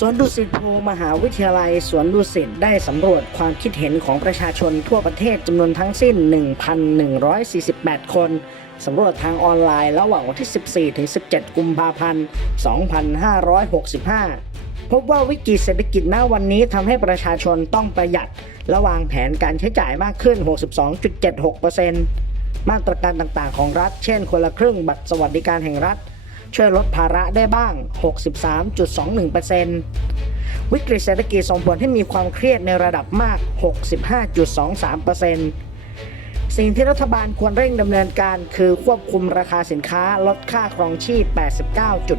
สวนดุสิตโพมหาวิทยาลัยสวนดุสิตได้สำรวจความคิดเห็นของประชาชนทั่วประเทศจำนวนทั้งสิ้น 1,148 คนสำรวจทางออนไลน์ระหว่างวันที่ 14 ถึง 17 กุมภาพันธ์ 2565 พบว่าวิกฤตเศรษฐกิจณวันนี้ทำให้ประชาชนต้องประหยัดและวางแผนการใช้จ่ายมากขึ้น 62.76%มาตรการต่างๆของรัฐ เช่น คนละครึ่งบัตรสวัสดิการแห่งรัฐ ช่วยลดภาระได้บ้าง 63.21%วิกฤตเศรษฐกิจส่งผลให้มีความเครียดในระดับมาก 65.23%สิ่งที่รัฐบาลควรเร่งดำเนินการคือควบคุมราคาสินค้าลดค่าครองชีพ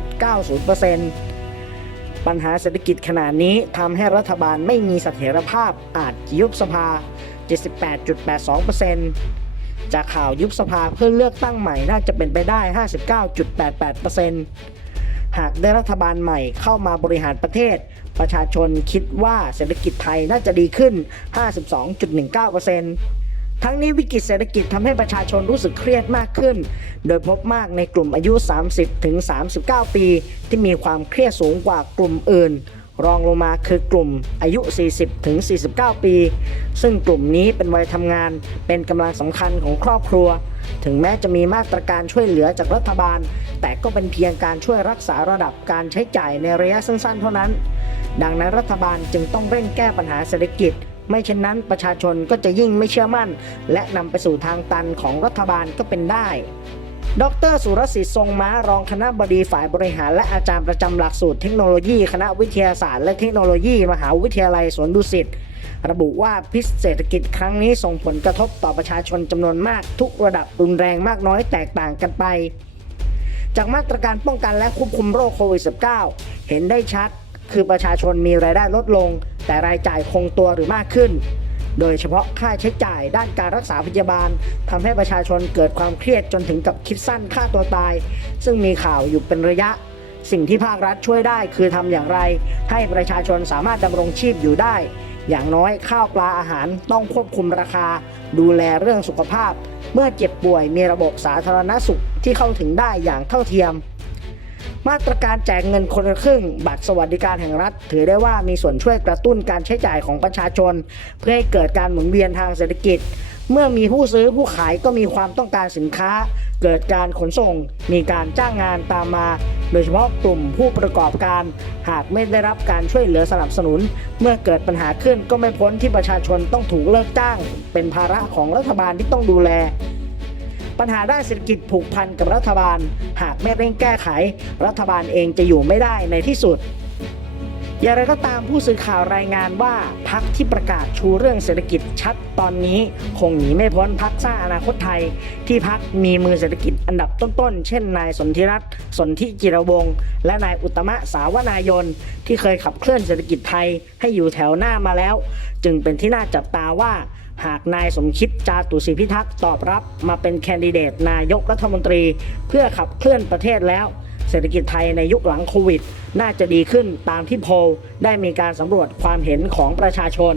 89.90%ปัญหาเศรษฐกิจขนาดนี้ทำให้รัฐบาลไม่มีเสถียรภาพอาจยุบสภา 78.82% จากข่าวยุบสภาเพื่อเลือกตั้งใหม่น่าจะเป็นไปได้ 59.88%หากได้รัฐบาลใหม่เข้ามาบริหารประเทศ ประชาชนคิดว่าเศรษฐกิจไทยน่าจะดีขึ้น 52.19%ทั้งนี้วิกฤตเศรษฐกิจทำให้ประชาชนรู้สึกเครียดมากขึ้น โดยพบมากในกลุ่มอายุ 30-39 ปี ที่มีความเครียดสูงกว่ากลุ่มอื่น รองลงมาคือกลุ่มอายุ 40-49 ปี ซึ่งกลุ่มนี้เป็นวัยทำงานเป็นกำลังสำคัญของครอบครัว ถึงแม้จะมีมาตรการช่วยเหลือจากรัฐบาล แต่ก็เป็นเพียงการช่วยรักษาระดับการใช้จ่ายในระยะสั้นๆ เท่านั้น ดังนั้นรัฐบาลจึงต้องเร่งแก้ปัญหาเศรษฐกิจ ไม่เช่นนั้นประชาชนก็จะยิ่งไม่เชื่อมั่น และนำไปสู่ทางตันของรัฐบาลก็เป็นได้ ดรสุรศิษฐ์ทรงม้ารองคณะบดีฝ่ายบริหาร และอาจารย์ประจำหลักสูตรเทคโนโลยีคณะวิทยาศาสตร์และเทคโนโลยี มหาวิทยาลัยสวนดุสิตระบุว่าพิษเศรษฐกิจครั้งนี้ส่งผลกระทบต่อประชาชนจำนวนมาก ทุกระดับรุนแรงมากน้อยแตกต่างกันไป จากมาตรการป้องกันและควบคุมโรคโควิด -19 เห็นได้ชัด คือประชาชนมีรายได้ลดลง แต่รายจ่ายคงตัวหรือมากขึ้น โดยเฉพาะค่าใช้จ่ายด้านการรักษาพยาบาลทำให้ประชาชนเกิดความเครียดจนถึงกับคิดสั้นฆ่าตัวตาย ซึ่งมีข่าวอยู่เป็นระยะ สิ่งที่ภาครัฐช่วยได้คือทำอย่างไร ให้ประชาชนสามารถดำรงชีพอยู่ได้ อย่างน้อยข้าวปลาอาหารต้องควบคุมราคา ดูแลเรื่องสุขภาพ เมื่อเจ็บป่วยมีระบบสาธารณสุขที่เข้าถึงได้อย่างเท่าเทียม มาตรการแจกเงินคนละครึ่ง บัตรสวัสดิการแห่งรัฐ ถือได้ว่ามีส่วนช่วยกระตุ้นการใช้จ่ายของประชาชน เพื่อให้เกิดการหมุนเวียนทางเศรษฐกิจ เมื่อมีผู้ซื้อผู้ขายก็มีความต้องการสินค้า เกิดการขนส่ง มีการจ้างงานตามมา โดยเฉพาะกลุ่มผู้ประกอบการ หากไม่ได้รับการช่วยเหลือสนับสนุน เมื่อเกิดปัญหาขึ้นก็ไม่พ้นที่ประชาชนต้องถูกเลิกจ้าง เป็นภาระของรัฐบาลที่ต้องดูแล ปัญหาด้านเศรษฐกิจผูกพันกับรัฐบาล หากไม่เร่งแก้ไข รัฐบาลเองจะอยู่ไม่ได้ในที่สุดอย่างไรก็ตามผู้สื่อข่าวรายงานว่าพักที่ประกาศชูเรื่องเศรษฐกิจชัดตอนนี้ คงหนีไม่พ้นพักสร้างอนาคตไทย ที่พักมีมือเศรษฐกิจอันดับต้นๆ เช่นนายสนธิรัตน์สนธิจิรวงศ์และนายอุตมะสาวนายน ที่เคยขับเคลื่อนเศรษฐกิจไทยให้อยู่แถวหน้ามาแล้ว จึงเป็นที่น่าจับตาว่า หากนายสมคิดจาตุศรีพิทักษ์ตอบรับมาเป็นแคนดิเดตนายกรัฐมนตรี เพื่อขับเคลื่อนประเทศแล้ว เศรษฐกิจไทยในยุคหลังโควิด น่าจะดีขึ้นตามที่โพลได้มีการสำรวจความเห็นของประชาชน